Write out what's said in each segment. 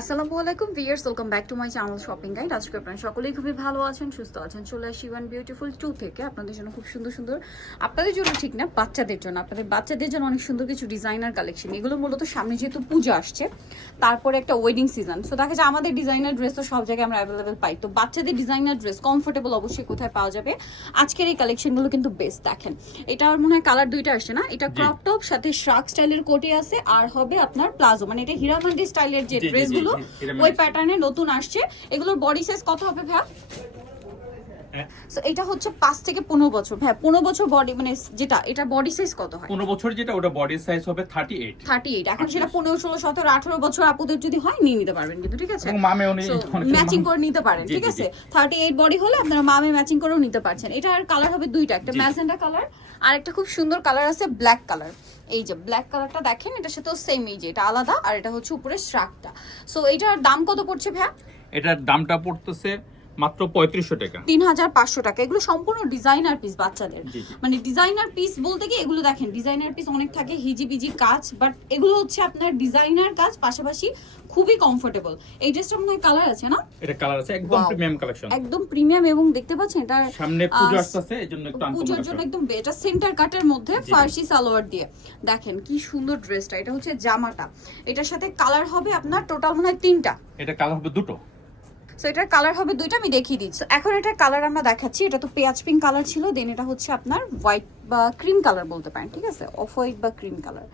আসসালামু আলাইকুম viewers welcome back to my channel shopping guide. আজকে আপনারা সকলেই খুবই ভালো আছেন সুস্থ আছেন। চলে আসি ওয়ান বিউটিফুল টু থেকে। আপনাদের জন্য খুব সুন্দর সুন্দর আপনাদের জন্য ঠিক না বাচ্চাদের জন্য। আপনাদের বাচ্চাদের জন্য অনেক সুন্দর কিছু ডিজাইনার কালেকশন এগুলো মূলত সামনে যেহেতু পুজো আসছে তারপরে একটা ওয়েডিং সিজন সো দেখা যায় আমাদের ডিজাইনার ড্রেস তো সব জায়গায় আমরা অ্যাভেলেবেল পাই। তো বাচ্চাদের ডিজাইনার ড্রেস কমফোর্টেবল অবশ্যই কোথায় পাওয়া যাবে? আজকের এই কালেকশনগুলো কিন্তু বেস্ট দেখেন। এটা আমার মনে হয় কালার দুইটা আসছে না? এটা ক্রপ টপ সাথে শার্ক স্টাইলের কোটে আছে আর হবে আপনার প্লাজো। মানে এটা হীরামান্ডি স্টাইলের যে ড্রেসগুলো জি, ওই প্যাটার্নে নতুন আসছে। এগুলোর বডি সাইজ কত হবে ভাইয়া? হ্যাঁ। সো এটা হচ্ছে পাঁচ থেকে পনেরো বছর। ভাইয়া পনেরো বছর বডি মানে যেটা এটা বডি সাইজ কত হয়? পনেরো বছর যেটা ওটা বডি সাইজ হবে থার্টি এইট থার্টি এইট এখন সেটা পনেরো ষোলো সতেরো আঠারো বছর আপুদের যদি হয় নিয়ে নিতে পারবেন কিন্তু ঠিক আছে? ম্যাচিং করে নিতে পারেন ঠিক আছে? থার্টি এইট বডি হলে আপনারা মামে ম্যাচিং করেও নিতে পারছেন। এটার কালার হবে দুইটা একটা। ম্যাজেন্ডা কালার আর একটা খুব সুন্দর কালার আছে ব্ল্যাক কালার এই যে ব্ল্যাক কালারটা দেখেন, এটার সাথেও সেম এই যে, এটা আলাদা আর এটা হচ্ছে উপরে শ্রাকটা সো এইটার দাম কত পড়ছে ভ্যা এটার দামটা পড়তেছে মাত্র পঁয়ত্রিশশো টাকা। তিন হাজার পাঁচশো টাকা। এগুলো সম্পূর্ণ ডিজাইনার পিস বাচ্চাদের। মানে ডিজাইনার পিস বলতে কি এগুলো দেখেন ডিজাইনার পিস অনেক থাকে হিজি বিজি কাজ বাট এগুলো হচ্ছে আপনার ডিজাইনার কাজ পাশাপাশি খুবই কমফোর্টেবল এই ড্রেসটা মনে হয় কালার আছে না? এটা কালার আছে একদম প্রিমিয়াম কালেকশন একদম প্রিমিয়াম এবং দেখতে পাচ্ছেন এটা সামনে পুজো আহ, আসতেছে এই জন্য একটু পুজোর জন্য একদম এটা সেন্টার কাটের মধ্যে ফার্সি সালোয়ার দিয়ে। দেখেন কি সুন্দর ড্রেসটা এটা হচ্ছে জামাটা। এটার সাথে কালার হবে আপনার টোটাল মনে হয় তিনটা। এটা কালার হবে দুটো। সো এটার কালার হবে দুইটা আমি দেখিয়ে দিচ্ছি। এখন এটার কালার আমরা দেখাচ্ছি। এটা তো পেঁয়াজ পিঙ্ক কালার ছিল দেন এটা হচ্ছে আপনার হোয়াইট বা ক্রিম কালার বলতে পারেন ঠিক আছে? অফ হোয়াইট বা ক্রিম কালার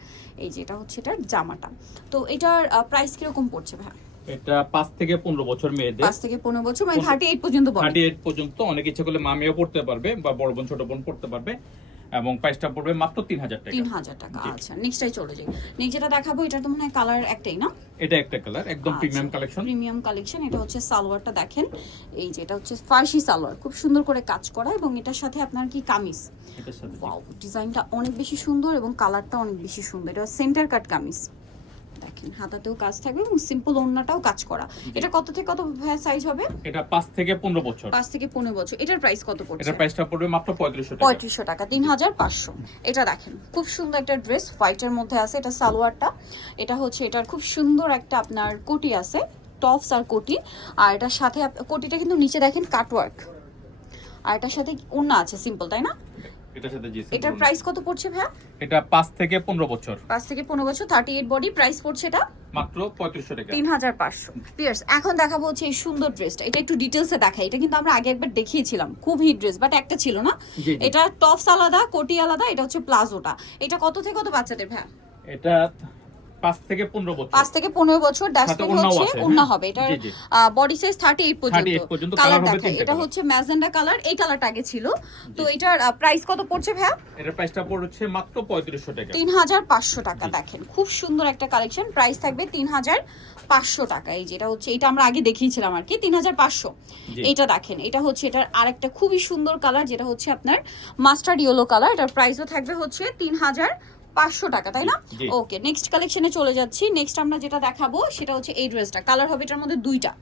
এই যে এটা হচ্ছে এটার জামাটা। তো এটার প্রাইস কীরকম পড়ছে ভাই এটা পাঁচ থেকে পনেরো বছর মেয়েদের। পাঁচ থেকে পনেরো বছর মানে থার্টি এইট পর্যন্ত বলে। থার্টি এইট পর্যন্ত অনেক ইচ্ছে করলে মামিও পড়তে পারবে বা বড় বোন ছোট বোন পড়তে পারবে। এবং প্রাইসটা পড়বে মাত্র তিন হাজার টাকা। তিন হাজার টাকা আচ্ছা নেক্সটটাই চলে যাই। নেক্সট যেটা দেখাবো এটা তো মনে হয় কালার একটাই না? এটা একটা কালার একদম প্রিমিয়াম কালেকশন প্রিমিয়াম কালেকশন এটা হচ্ছে সালোয়ারটা দেখেন। এই যে এটা হচ্ছে ফার্সি সালোয়ার খুব সুন্দর করে কাজ করা এবং এটার সাথে আপনার কি কামিজ? এটার সাথে ওয়াও ডিজাইনটা অনেক বেশি সুন্দর এবং কালারটা অনেক বেশি সুন্দর। এটা সেন্টার কাট কামিজ। দেখেন হাতাতেও কাজ থাকবে এবং সিম্পল ওড়নাটাও কাজ করা। এটা কত থেকে কত সাইজ হবে? এটা পাঁচ থেকে পনেরো বছর। পাঁচ থেকে পনেরো বছর। এটার প্রাইস কত পড়ছে? এটার প্রাইসটা পড়বে মাত্র পঁয়ত্রিশশো টাকা। পঁয়ত্রিশশো টাকা তিন হাজার পাঁচশো। এটা দেখেন খুব সুন্দর একটা ড্রেস হোয়াইটের মধ্যে আছে এটা সালোয়ারটা। এটা হচ্ছে এটার খুব সুন্দর একটা আপনার কোটি আছে টপস আর কোটি। আর এটার সাথে কোটিটা কিন্তু নিচে দেখেন কাটওয়ার্ক আর এটার সাথে ওড়না আছে সিম্পল তাই না? এটার সাথে জি এটার প্রাইস কত পড়ছে ভাইয়া? এটা 5 থেকে পনেরো বছর। 5 থেকে পনেরো বছর থার্টি এইট বডি প্রাইস পড়ছে এটা? মাত্র পঁয়ত্রিশশো টাকা। তিন হাজার পাঁচশো। পিয়ার্স এখন দেখাবো হচ্ছে এই সুন্দর ড্রেসটা এটা একটু ডিটেলসে দেখাই। এটা কিন্তু আমরা আগে একবার দেখিয়েছিলাম। খুব হিট ড্রেস বাট একটা ছিল না। এটা টপস আলাদা কোটি আলাদা এটা হচ্ছে প্লাজোটা। এটা কত থেকে কত বাচ্চাদের ভাইয়া? এটা পাঁচ থেকে পনেরো বছর। পাঁচ থেকে পনেরো বছর হচ্ছে হ্যাঁ। হবে। এটার। বডি সাইজ থার্টি এইট 38 পর্যন্ত। কালার দেখাই। এটা হচ্ছে ম্যাজেন্ডা কালার এই কালারটা আগে ছিল। তো এটার প্রাইস কত পড়ছে ভাইয়া? এটার প্রাইসটা পড়ছে মাত্র পঁয়ত্রিশশো টাকা। তিন হাজার পাঁচশো টাকা দেখেন। খুব সুন্দর একটা কালেকশন প্রাইস থাকবে তিন হাজার পাঁচশো টাকা। এই যেটা হচ্ছে এটা আমরা আগে দেখিয়েছিলাম আর কি। তিন হাজার পাঁচশো। জি। এটা দেখেন। এটা হচ্ছে এটার আরেকটা খুবই সুন্দর কালার যেটা হচ্ছে আপনার মাস্টার্ড ইয়েলো কালার এটার প্রাইসও থাকবে হচ্ছে তিন হাজার পাঁচশো টাকা তাই না? ওকে নেক্সট কালেকশনে চলে যাচ্ছি। নেক্সট আমরা যেটা দেখাবো সেটা হচ্ছে এই ড্রেসটা কালার হবে এটার মধ্যে দুইটা।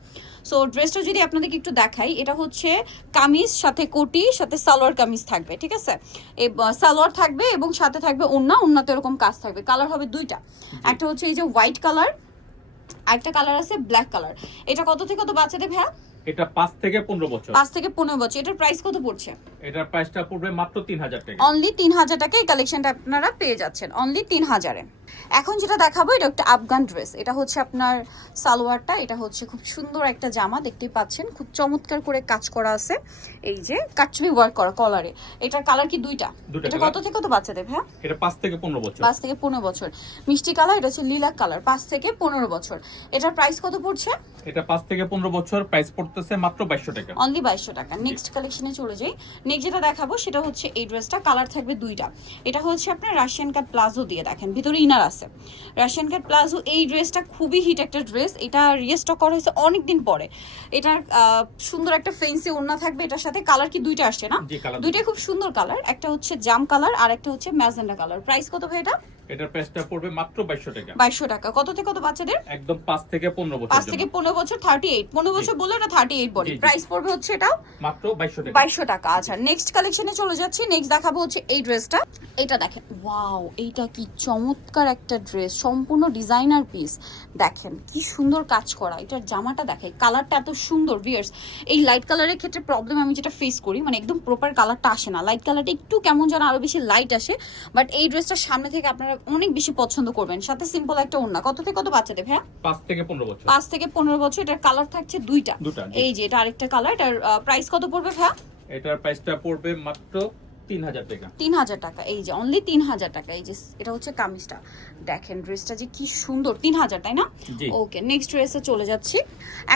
সো ড্রেসটা যদি আপনাদেরকে একটু দেখাই এটা হচ্ছে কামিজ সাথে কোটি সাথে সালোয়ার কামিজ থাকবে ঠিক আছে? সালোয়ার থাকবে এবং সাথে থাকবে ওন্না ওন্নাতে এরকম কাজ থাকবে। কালার হবে দুইটা। একটা হচ্ছে এই যে হোয়াইট কালার আরেকটা কালার আছে ব্ল্যাক কালার এটা কত থেকে কত বাচ্চাদের ভাইয়া? এটা পাঁচ থেকে পনেরো বছর। পাঁচ থেকে পনেরো বছর। এটার প্রাইস কত পড়ছে? এটার প্রাইসটা পড়বে মাত্র তিন হাজার টাকা। অনলি তিন হাজার টাকা এই কালেকশনটা আপনারা পেয়ে যাচ্ছেন। অনলি তিন হাজারে। এখন যেটা দেখাবো এটা একটা আফগান ড্রেস এটা হচ্ছে আপনার সালোয়ারটা। এটা হচ্ছে খুব সুন্দর একটা জামা দেখতেই পাচ্ছেন। খুব চমৎকার করে কাজ করা আছে। এই যে কাটচুমি ওয়ার্ক করা কলারে এটার কালার কি দুইটা? এটা কত থেকে কত বাচ্চাদের ভাইয়া? এটা পাঁচ থেকে পনেরো বছর। পাঁচ থেকে পনেরো বছর। মিষ্টি কালার এটা হচ্ছে লিলাক কালার পাঁচ থেকে পনেরো বছর। এটার প্রাইস কত পড়ছে? এটা পাঁচ থেকে পনেরো বছর। প্রাইস পড়তেছে মাত্র বাইশশো টাকা। অনলি বাইশশো টাকা। নেক্সট কালেকশনে চলে যাই। নেক্সট যেটা দেখাবো সেটা হচ্ছে এই ড্রেসটা কালার থাকবে দুইটা। এটা হচ্ছে আপনার রাশিয়ান কাট প্লাজো দিয়ে দেখেন। ভিতরে ইনার আছে। রাশিয়ান কাট প্লাজো এই ড্রেসটা খুবই হিট একটা ড্রেস এটা রিস্টক করা হয়েছে অনেক দিন পরে। এটার সুন্দর একটা ফেন্সি ওড়না থাকবে এটার সাথে। কালার কি দুইটা আসছে না? দুইটাই খুব সুন্দর কালার একটা হচ্ছে জাম কালার আর একটা হচ্ছে ম্যাজেন্ডা কালার প্রাইস কত ভাই এটা? এটার প্রাইসটা পড়বে মাত্র বাইশশো টাকা। বাইশশো টাকা। কত থেকে কত বাচ্চাদের? একদম পাঁচ থেকে পনেরো বছর পাঁচ থেকে পনেরো বছর থার্টি এইট পনেরো বছর বললে এটা বডি জি, জি। প্রাইস পড়বে হচ্ছে এটাও মাত্র বাইশশো টাকা। বাইশশো টাকা। আচ্ছা নেক্সট কালেকশনে চলে যাচ্ছি। নেক্সট দেখাবো হচ্ছে এই ড্রেসটা এটা দেখেন। ওয়াও এইটা কি চমৎকার একটা ড্রেস সম্পূর্ণ ডিজাইনার পিস দেখেন কি সুন্দর কাজ করা। এটার জামাটা দেখে কালারটা এত সুন্দর ভিয়ার্স এই লাইট কালারের ক্ষেত্রে প্রবলেম আমি যেটা ফেস করি মানে একদম প্রপার কালারটা আসে না। লাইট কালারটা একটু কেমন যেন আরও বেশি লাইট আসে। বাট এই ড্রেসটা সামনে থেকে আপনারা অনেক বেশি পছন্দ করবেন। সাথে সিম্পল একটা ওড়না। কত থেকে কত বাচ্চাদের ভাইয়া? পাঁচ থেকে পনেরো বছর। পাঁচ থেকে পনেরো বছর। এটার কালার থাকছে দুইটা। দুটা, এই যে এটা আরেকটা কালার এটার প্রাইস কত পড়বে ভাইয়া? এটার প্রাইসটা পড়বে মাত্র তিন হাজার টাকা। তিন হাজার টাকা এই যে অনলি তিন হাজার টাকা এই যে এটা হচ্ছে কামিজটা। দেখেন ড্রেসটা যে কি সুন্দর তিন হাজার তাই না? ওকে নেক্সট ড্রেসে চলে যাচ্ছি।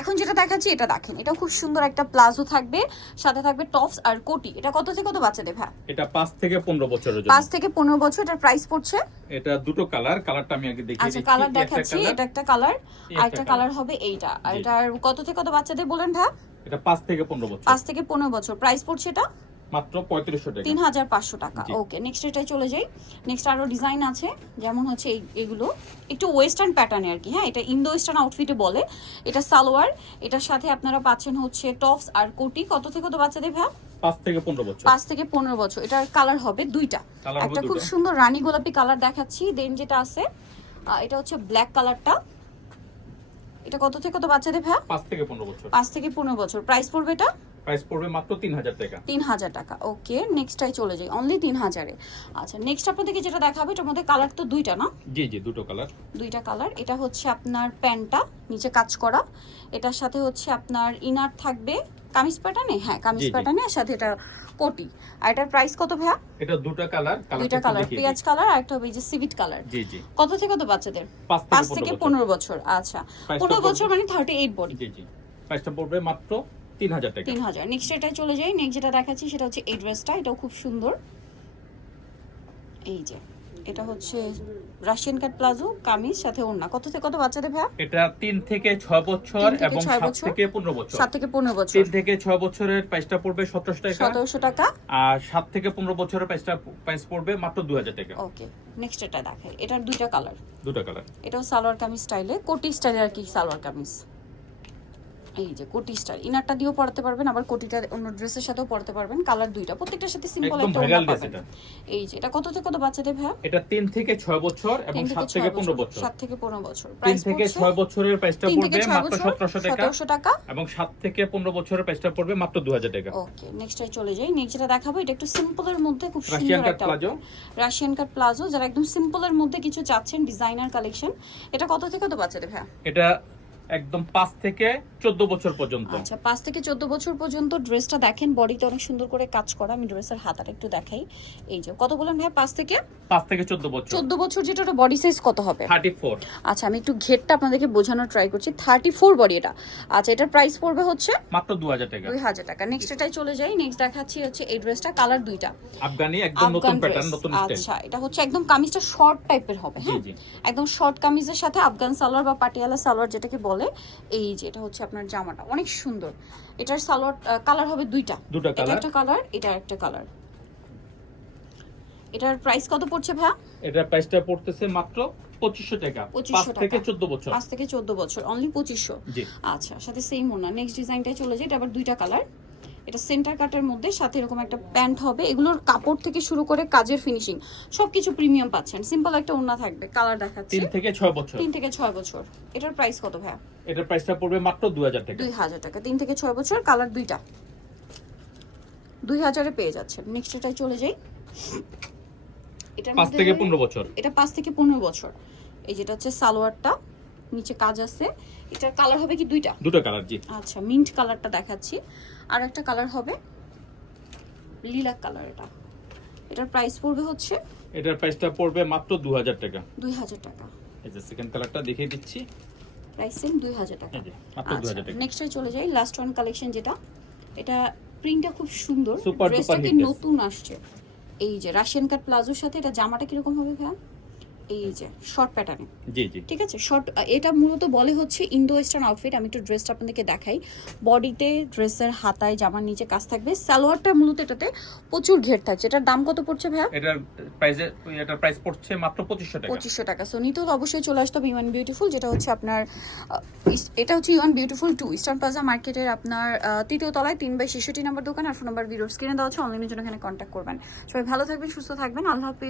এখন যেটা দেখাচ্ছি এটা দেখেন এটা খুব সুন্দর একটা প্লাজো থাকবে সাথে থাকবে টপস আর কোটি। এটা কত থেকে কত বাচ্চাদের ভাই? এটা পাঁচ থেকে পনেরো বছরের পাঁচ জন্য থেকে পনেরো বছর এটার প্রাইস পড়ছে? এটা দুটো কালার কালারটা আমি আগে দেখিয়ে আচ্ছা কালার দেখাচ্ছি এটা একটা কালার আর একটা কালার হবে এইটা। আর এটার কত থেকে কত বাচ্চাদের বলেন ভাই? এটা পাঁচ থেকে পনেরো বছর। পাঁচ থেকে পনেরো বছর। প্রাইস পড়ছে এটা? মাত্র পঁয়ত্রিশশো টাকা। তিন হাজার পাঁচশো টাকা। ওকে নেক্সট এটাই চলে যাই। নেক্সট আরও ডিজাইন আছে যেমন হচ্ছে এগুলো। একটু ওয়েস্টার্ন প্যাটার্নে আর কি হ্যাঁ? এটা ইন্দো ওয়েস্টার্ন আউটফিটে বলে। এটা সালোয়ার এটার সাথে আপনারা পাচ্ছেন হচ্ছে টপস আর কোটি। কত থেকে কত বাচ্চাদের ভ্যা পাঁচ থেকে পনেরো বছর। পাঁচ থেকে পনেরো বছর। এটার কালার হবে দুইটা। একটা খুব সুন্দর রানী গোলাপি কালার দেখাচ্ছি। দেন যেটা আছে এটা হচ্ছে ব্ল্যাক কালারটা এটা কত থেকে কত বাচ্চাদের ভ্যা পাঁচ থেকে পনেরো বছর। পাঁচ থেকে পনেরো বছর। প্রাইস পড়বে এটা? প্রাইস পড়বে মাত্র তিন হাজার টাকা। তিন হাজার টাকা। ওকে নেক্সটটাই চলে যাই। অনলি তিন হাজারে আচ্ছা নেক্সট আপনাদেরকে যেটা দেখাবে এটার মধ্যে কালার তো দুইটা না? জি জি দুটো কালার দুইটা কালার এটা হচ্ছে আপনার প্যান্টটা নিচে কাজ করা। এটার সাথে হচ্ছে আপনার ইনার থাকবে কামিজ প্যাটার্নে হ্যাঁ কামিজ। প্যাটার্নে আর সাথে এটা কোটি আর এটার প্রাইস কত ভাইয়া? এটা দুটো কালার দুইটা কালার পেঁয়াজ কালার আর একটা হবে এই যে সিভিট কালার জি জি। কত থেকে কত বাচ্চাদের? পাঁচ থেকে থেকে পনেরো বছর। পনেরো বছর আচ্ছা। Price টা পনেরো পড়বে- বছর মানে থার্টি এইট বডি জি। জি প্রাইসটা পড়বে মাত্র তিন হাজার টাকা। তিন হাজার নেক্সট এটাই চলে যাই। নেক্সট যেটা দেখাচ্ছি সেটা হচ্ছে এই ড্রেসটা এটাও খুব সুন্দর। এই যে এটা হচ্ছে রাশিয়ান কাট প্লাজো কামিজ সাথে ওড়না। কত থেকে কত বাচ্চাদের ভাইয়া? এটা তিন থেকে ছয় বছর এবং ছয় সাত বছর। থেকে পনেরো বছর। সাত থেকে পনেরো বছর। তিন থেকে ছয় বছরের প্রাইসটা পড়বে সতেরোশো টাকা। সতেরোশো টাকা। আর সাত থেকে পনেরো বছরের প্রাইসটা প্রাইস পড়বে মাত্র দু হাজার টাকা। ওকে নেক্সট এটা দেখাই। এটার দুইটা কালার দুটো কালার এটাও সালোয়ার কামিজ স্টাইলে কোটি স্টাইলে আর কি সালোয়ার কামিজ। এই যে কোটি স্টাইল ইনারটা দিয়েও পড়তে পারবেন আবার কোটিটা অন্য ড্রেসের সাথেও পড়তে পারবেন কালার দুইটা প্রত্যেকটার সাথে সিম্পল একটা ওড়না পাবেন। এটা। এই যে এটা কত থেকে কত বাচ্চাদের ভাইয়া? এটা তিন থেকে ছয় বছর এবং তিন সাত ছয় থেকে পনেরো বছর সাত থেকে পনেরো বছর। তিন প্রাইস থেকে ছয় বছরের প্রাইসটা পড়বে মাত্র বছর সতেরোশো টাকা সতেরোশো টাকা। এবং সাত থেকে পনেরো বছরের প্রাইসটা পড়বে মাত্র দু হাজার টাকা। ওকে নেক্সটটাই চলে যাই। নেক্সট যেটা দেখাবো এটা একটু সিম্পলের মধ্যে খুব রাশিয়ান সুন্দর কাট একটা প্লাজো রাশিয়ান কাট প্লাজো যারা একদম সিম্পলের মধ্যে কিছু চাচ্ছেন ডিজাইনার কালেকশন এটা কত থেকে কত বাচ্চাদের ভাইয়া? এটা একদম পাঁচ থেকে চোদ্দ বছর পর্যন্ত। আচ্ছা পাঁচ থেকে চোদ্দ বছর পর্যন্ত ড্রেসটা দেখেন বডিতে অনেক সুন্দর করে কাজ করা। আমি ড্রেসের হাতাটা একটু দেখাই। এই যে কত বলেন ভাই পাঁচ থেকে? পাঁচ থেকে চোদ্দ বছর। চোদ্দ বছর যেটা ওটা বডি সাইজ কত হবে? থার্টি ফোর আচ্ছা আমি একটু ঘেরটা আপনাদেরকে বোঝানোর ট্রাই করছি। থার্টি ফোর বডি এটা। আচ্ছা এটার প্রাইস পড়বে হচ্ছে মাত্র দু হাজার টাকা। দুই হাজার টাকা। নেক্সট এটাই চলে যাই। নেক্সট দেখাচ্ছি হচ্ছে এই ড্রেসটা কালার দুইটা। আফগানি একদম নতুন প্যাটার্ন নতুন স্টাইল আচ্ছা এটা হচ্ছে একদম কামিজটা শর্ট টাইপের হবে হ্যাঁ? একদম শর্ট কামিজের সাথে আফগান সালোয়ার বা পাটিয়ালা সালোয়ার যেটাকে বলে এই যে এটা হচ্ছে আপনার জামাটা। অনেক সুন্দর। এটার সালোয়ার কালার হবে দুইটা। দুটো কালার একটা কালার এটা একটা কালার এটার প্রাইস কত পড়ছে ভাইয়া? এটার প্রাইসটা পড়তেছে মাত্র পঁচিশশো টাকা। 2500 পাঁচ থেকে টাকা। চোদ্দ বছর। পাঁচ থেকে চোদ্দ বছর। অনলি পঁচিশশো। আচ্ছা সাথে সেম ওনা। নেক্সট ডিজাইনটাই চলে যায় এটা আবার দুইটা কালার এটা সেন্টার কাটের মধ্যে সাথে এরকম একটা প্যান্ট হবে। এগুলোর কাপড় থেকে শুরু করে কাজের ফিনিশিং সবকিছু প্রিমিয়াম পাচ্ছেন। সিম্পল একটা ওড়না থাকবে কালার দেখাচ্ছি। তিন থেকে ছয় বছর। তিন থেকে ছয় বছর। এটার প্রাইস কত ভাইয়া? এটার প্রাইসটা পড়বে মাত্র দু হাজার টাকা। দুই হাজার টাকা। তিন থেকে ছয় বছর কালার দুইটা। দুই হাজারে পেয়ে যাচ্ছেন। নেক্সট এটাই চলে যাই। এটা পাঁচ থেকে পনেরো বছর। এটা পাঁচ থেকে পনেরো বছর। এই যেটা হচ্ছে সালোয়ারটা নিচে কাজ আছে। এটার কালার হবে কি দুইটা? দুটো কালার জি। আচ্ছা মিন্ট কালারটা দেখাচ্ছি। আর একটা কালার হবে লিলাক কালার এটা। এটার প্রাইস পড়বে হচ্ছে এটার প্রাইসটা পড়বে মাত্র দু হাজার টাকা। দুই হাজার টাকা। এই যে সেকেন্ড কালারটা দেখিয়ে দিচ্ছি। প্রাইস সেম দুই হাজার টাকা। এই যে মাত্র দু আচ্ছা হাজার টাকা। নেক্সটে চলে যাই লাস্ট ওয়ান কালেকশন যেটা। এটা প্রিন্টটা খুব সুন্দর। ড্রেসটা কি নতুন আসছে। এই যে রাশিয়ান কাট প্লাজোর সাথে এটা জামাটা কীরকম হবে ভাইয়া? এই যে শর্ট প্যাটার্নে জি জি। ঠিক আছে? শর্ট এটা মূলত বলে হচ্ছে ইন্ডো ওয়েস্টার্ন আউটফিট আমি একটু ড্রেসটা আপনাদেরকে দেখাই। বডিতে ড্রেসের হাতায় জামার নিচে কাজ থাকবে। সালোয়ারটা মূলত এটাতে প্রচুর ঘের থাকছে। এটার দাম কত পড়ছে ভাইয়া? এটার প্রাইসে এটার প্রাইস পড়ছে মাত্র পঁচিশশো টাকা। পঁচিশশো টাকা। সো নিতে অবশ্যই চলে আসতে হবে ইউয়ান বিউটিফুল যেটা হচ্ছে আপনার এটা হচ্ছে ইউয়ান বিউটিফুল টু ইস্টার্ন প্লাজা মার্কেটের আপনার তৃতীয় তলায় তিন বাই ছেষট্টি নম্বর দোকান। আর ফোন নাম্বার ভিডিওর স্ক্রিনে দেওয়া হচ্ছে অনলাইনের জন্য এখানে কন্ট্যাক্ট করবেন। সবাই ভালো থাকবেন সুস্থ থাকবেন। আল্লাহ হাফিজ।